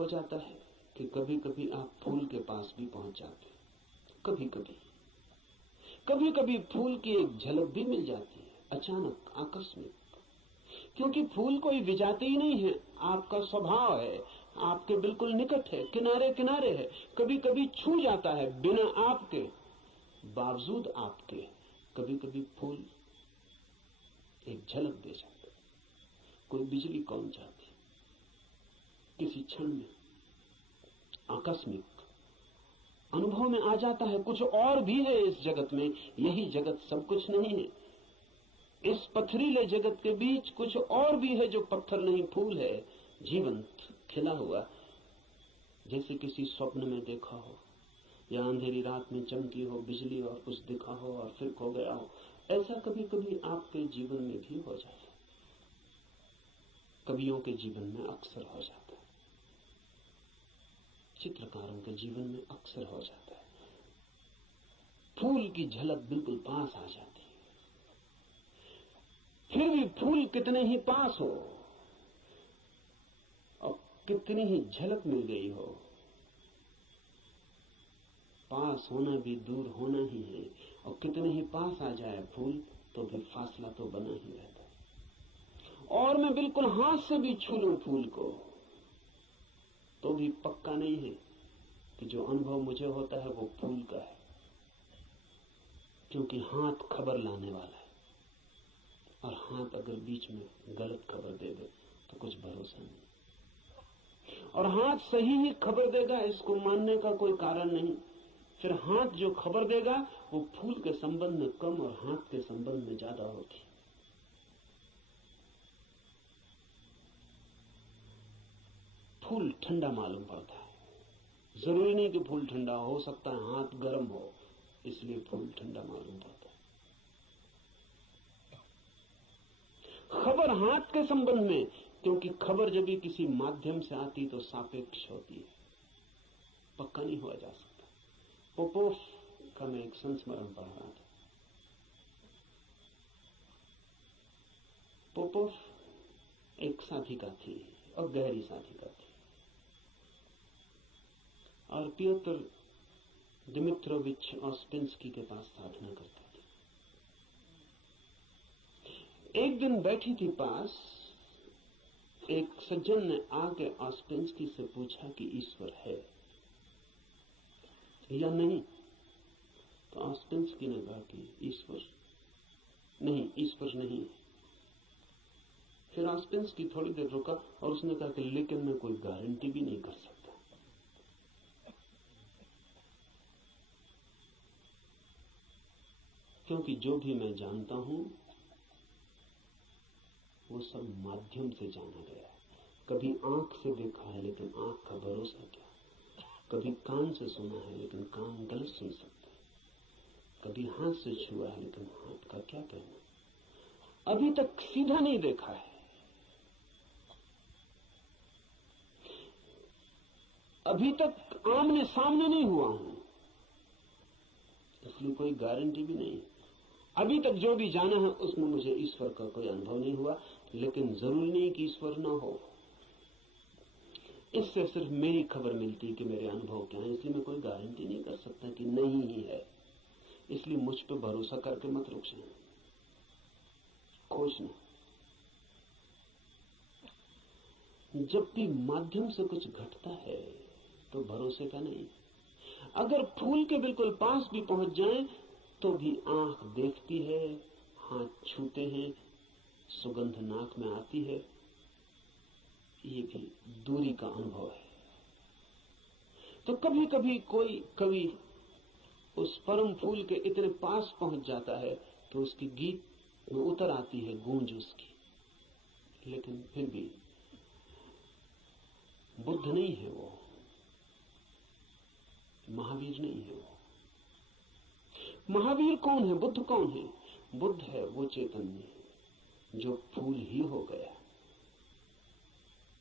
हो जाता है कि कभी कभी आप फूल के पास भी पहुंच जाते हैं। कभी कभी फूल की एक झलक भी मिल जाती है, अचानक, आकस्मिक। क्योंकि फूल कोई विजाती ही नहीं है, आपका स्वभाव है, आपके बिल्कुल निकट है, किनारे किनारे है। कभी कभी छू जाता है बिना आपके, बावजूद आपके। कभी कभी फूल एक झलक दे जाता है, कोई बिजली कौन जाती, किसी क्षण में आकस्मिक अनुभव में आ जाता है। कुछ और भी है इस जगत में, यही जगत सब कुछ नहीं है। इस पथरीले जगत के बीच कुछ और भी है जो पत्थर नहीं, फूल है, जीवंत, खिला हुआ, जैसे किसी स्वप्न में देखा हो या अंधेरी रात में चमकी हो बिजली और कुछ दिखा हो और फिर खो गया हो। ऐसा कभी कभी आपके जीवन में भी हो जाता है, कवियों के जीवन में अक्सर हो जाता है, चित्रकारों के जीवन में अक्सर हो जाता है। फूल की झलक बिल्कुल पास आ जाती है। फिर भी फूल कितने ही पास हो और कितनी ही झलक मिल गई हो, पास होना भी दूर होना ही है। और कितने ही पास आ जाए फूल तो भी फासला तो बना ही रहता है। और मैं बिल्कुल हाथ से भी छू लूं फूल को तो भी पक्का नहीं है कि जो अनुभव मुझे होता है वो फूल का है, क्योंकि हाथ खबर लाने वाला है, और हाथ अगर बीच में गलत खबर दे दे तो कुछ भरोसा नहीं। और हाथ सही ही खबर देगा, इसको मानने का कोई कारण नहीं। फिर हाथ जो खबर देगा वो फूल के संबंध में कम और हाथ के संबंध में ज्यादा होती। फूल ठंडा मालूम पड़ता है, जरूरी नहीं कि फूल ठंडा हो सकता है हाथ गर्म हो, इसलिए फूल ठंडा मालूम पड़ता है। खबर हाथ के संबंध में, क्योंकि खबर जब भी किसी माध्यम से आती तो सापेक्ष होती है, पक्का नहीं हुआ जा सकता। पोपोफ का मैं एक संस्मरण पढ़ रहा था। पोपोफ एक साधिका थी और गहरी साधिका थी, और पियोतर दिमित्रोविच ऑस्पेंस्की के पास साधना करती थी। एक दिन बैठी थी पास, एक सज्जन ने आके ऑस्पेंस्की से पूछा कि ईश्वर है या नहीं। तो ऑस्पेंस्की ने कहा कि ईश्वर नहीं। फिर ऑस्पेंस्की थोड़ी देर रुका और उसने कहा कि लेकिन मैं कोई गारंटी भी नहीं कर सकता, क्योंकि जो भी मैं जानता हूं वो सब माध्यम से जाना गया है। कभी आंख से देखा है लेकिन आंख का भरोसा क्या, कभी कान से सुना है लेकिन कान गलत सुन सकते हैं, कभी हाथ से छुआ है लेकिन हाथ का क्या कहना। अभी तक सीधा नहीं देखा है, अभी तक आमने सामने नहीं हुआ हूं, इसलिए कोई गारंटी भी नहीं। अभी तक जो भी जाना है उसमें मुझे ईश्वर का कोई अनुभव नहीं हुआ, लेकिन जरूरी नहीं कि ईश्वर न हो। इससे सिर्फ मेरी खबर मिलती कि मेरे अनुभव क्या है, इसलिए मैं कोई गारंटी नहीं कर सकता कि नहीं ही है। इसलिए मुझ पर भरोसा करके मत रुक जाना, खोजना। जब भी माध्यम से कुछ घटता है तो भरोसे का नहीं। अगर फूल के बिल्कुल पास भी पहुंच जाएं तो भी आंख देखती है, हाथ छूते हैं, सुगंध नाक में आती है, ये भी दूरी का अनुभव है। तो कभी कभी कोई कवि उस परम फूल के इतने पास पहुंच जाता है तो उसकी गीत में उतर आती है गूंज उसकी, लेकिन फिर भी बुद्ध नहीं है वो, महावीर नहीं है वो। महावीर कौन है, बुद्ध कौन है? बुद्ध है वो चैतन्य जो फूल ही हो गया।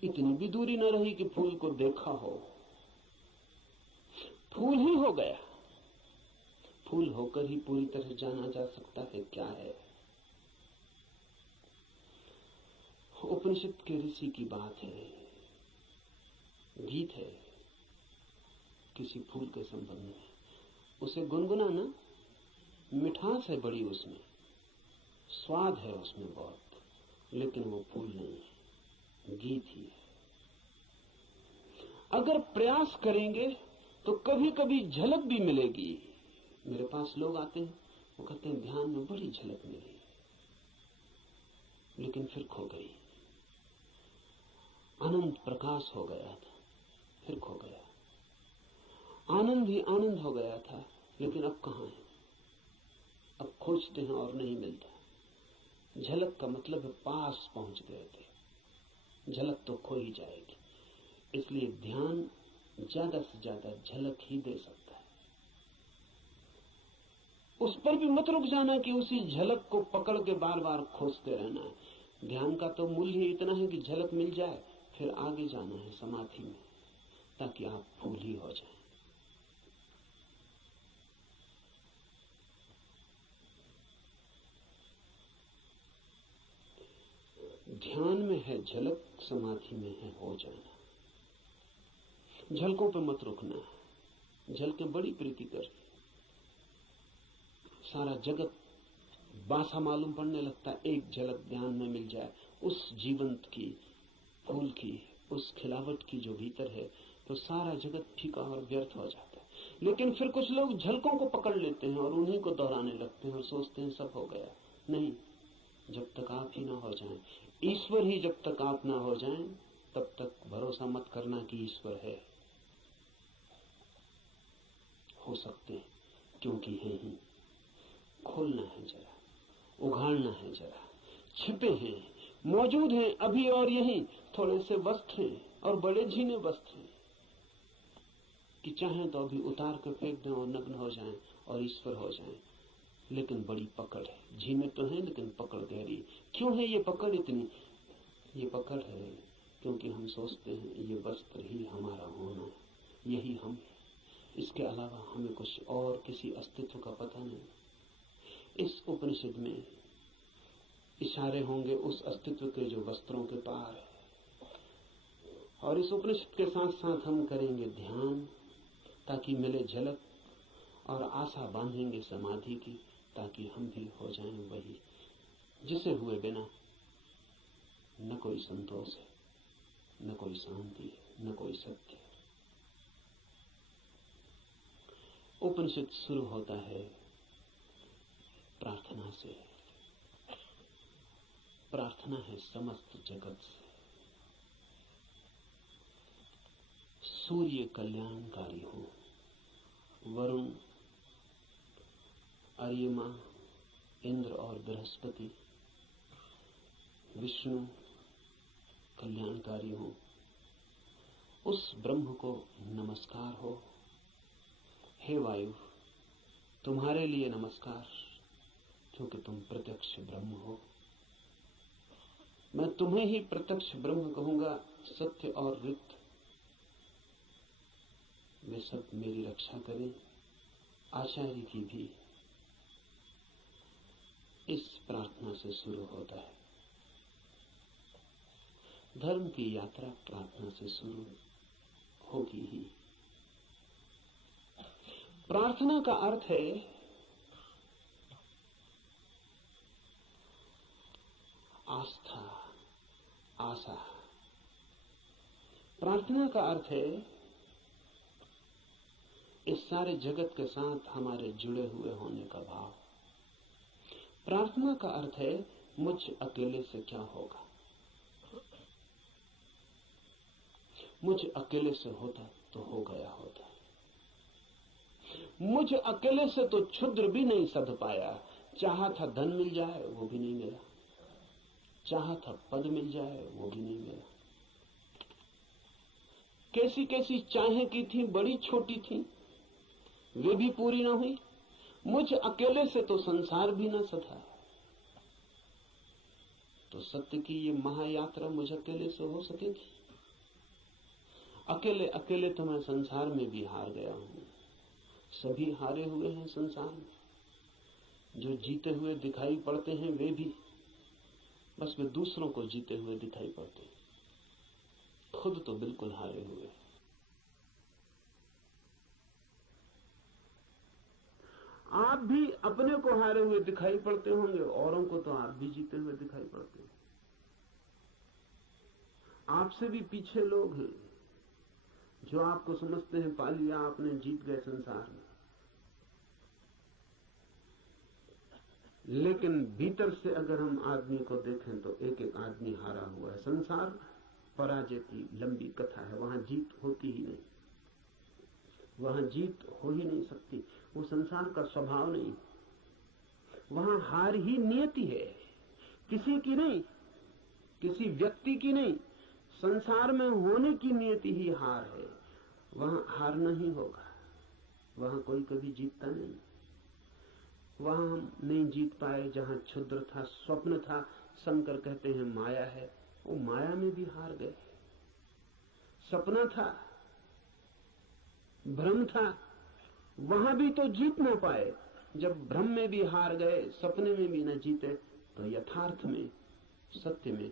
इतनी भी दूरी न रही कि फूल को देखा हो, फूल ही हो गया। फूल होकर ही पूरी तरह जाना जा सकता है क्या है। उपनिषद के ऋषि की बात है, गीत है किसी फूल के संबंध में, उसे गुनगुनाना, मिठास है बड़ी उसमें, स्वाद है उसमें बहुत, लेकिन वो फूल नहीं है, गीत ही है। अगर प्रयास करेंगे तो कभी कभी झलक भी मिलेगी। मेरे पास लोग आते हैं, वो कहते हैं ध्यान में बड़ी झलक मिली, लेकिन फिर खो गई। अनंत प्रकाश हो गया था, फिर खो गया। आनंद ही आनंद हो गया था, लेकिन अब कहां है? अब खोजते हैं और नहीं मिलता। झलक का मतलब है पास पहुंच गए थे, झलक तो खो ही जाएगी। इसलिए ध्यान ज्यादा से ज्यादा झलक ही दे सकता है। उस पर भी मत रुक जाना कि उसी झलक को पकड़ के बार बार खोजते रहना है। ध्यान का तो मूल्य ही इतना है कि झलक मिल जाए, फिर आगे जाना है समाधि में, ताकि आप फूल ही हो जाएं। ध्यान में है झलक, समाधि में है हो जाना। झलकों पे मत रुकना है। झलकें बड़ी प्रीतिकर, सारा जगत बासा मालूम पड़ने लगता है। एक झलक ध्यान में मिल जाए उस जीवंत की, फूल की, उस खिलावट की जो भीतर है, तो सारा जगत फीका और व्यर्थ हो जाता है। लेकिन फिर कुछ लोग झलकों को पकड़ लेते हैं और उन्हीं को दोहराने लगते हैं और सोचते हैं सब हो गया। नहीं, जब तक आप ही ना हो जाएं, ईश्वर ही जब तक आप ना हो जाएं, तब तक भरोसा मत करना कि ईश्वर है। हो सकते हैं, क्योंकि है ही। खोलना है जरा, उघाड़ना है जरा। छिपे हैं, मौजूद हैं अभी और यहीं। थोड़े से वस्त्र हैं और बड़े झीने वस्त्र हैं कि चाहें तो अभी उतार कर फेंक दें और नग्न हो जाएं और ईश्वर हो जाएं। लेकिन बड़ी पकड़ है। झीने तो हैं लेकिन पकड़ गहरी। क्यों है ये पकड़ इतनी? ये पकड़ है क्योंकि हम सोचते हैं ये वस्त्र ही हमारा होना है, यही हम है। इसके अलावा हमें कुछ और किसी अस्तित्व का पता नहीं। इस उपनिषद में इशारे होंगे उस अस्तित्व के जो वस्त्रों के पार है। और इस उपनिषद के साथ साथ हम करेंगे ध्यान ताकि मिले झलक, और आशा बांधेंगे समाधि की ताकि हम भी हो जाएं वही जिसे हुए बिना न कोई संतोष है, न कोई शांति है, न कोई सत्य है। उपनिषद शुरू होता है प्रार्थना से। प्रार्थना है समस्त जगत से। सूर्य कल्याणकारी हो, वरुण, अर्यमा, इंद्र और बृहस्पति, विष्णु कल्याणकारी हो, उस ब्रह्म को नमस्कार हो। हे वायु, तुम्हारे लिए नमस्कार, क्योंकि तुम प्रत्यक्ष ब्रह्म हो। मैं तुम्हें ही प्रत्यक्ष ब्रह्म कहूंगा। सत्य और ऋत वे सब मेरी रक्षा करें, आचार्य की भी। इस प्रार्थना से शुरू होता है। धर्म की यात्रा प्रार्थना से शुरू होगी ही। प्रार्थना का अर्थ है आस्था, आशा। प्रार्थना का अर्थ है इस सारे जगत के साथ हमारे जुड़े हुए होने का भाव। प्रार्थना का अर्थ है मुझ अकेले से क्या होगा। मुझ अकेले से होता तो हो गया होता। मुझ अकेले से तो क्षुद्र भी नहीं सध पाया। चाहा था धन मिल जाए, वो भी नहीं मिला। चाहा था पद मिल जाए, वो भी नहीं मिला। कैसी कैसी चाहें की थी, बड़ी छोटी थी, वे भी पूरी ना हुई। मुझ अकेले से तो संसार भी ना सधा। तो सत्य की ये महायात्रा मुझ अकेले से हो सकेगी? अकेले अकेले तो मैं संसार में भी हार गया हूं। सभी हारे हुए हैं संसार में। जो जीते हुए दिखाई पड़ते हैं वे भी, बस वे दूसरों को जीते हुए दिखाई पड़ते हैं। खुद तो बिल्कुल हारे हुए हैं। अपने को हारे हुए दिखाई पड़ते होंगे, औरों को तो आप भी जीते हुए दिखाई पड़ते हैं। आपसे भी पीछे लोग हैं जो आपको समझते हैं पा लिया आपने, जीत गए संसार में। लेकिन भीतर से अगर हम आदमी को देखें तो एक एक आदमी हारा हुआ है। संसार पराजय की लंबी कथा है, वहां जीत होती ही नहीं, वहां जीत हो ही नहीं सकती। वो संसार का स्वभाव नहीं, वहां हार ही नियति है, किसी की नहीं, किसी व्यक्ति की नहीं। संसार में होने की नियति ही हार है, वहां हारना ही होगा। वहां कोई कभी जीतता नहीं। वहां हम नहीं जीत पाए जहां क्षुद्र था, स्वप्न था। शंकर कहते हैं माया है, वो माया में भी हार गए। सपना था, भ्रम था, वहां भी तो जीत ना पाए। जब भ्रम में भी हार गए, सपने में भी न जीते, तो यथार्थ में, सत्य में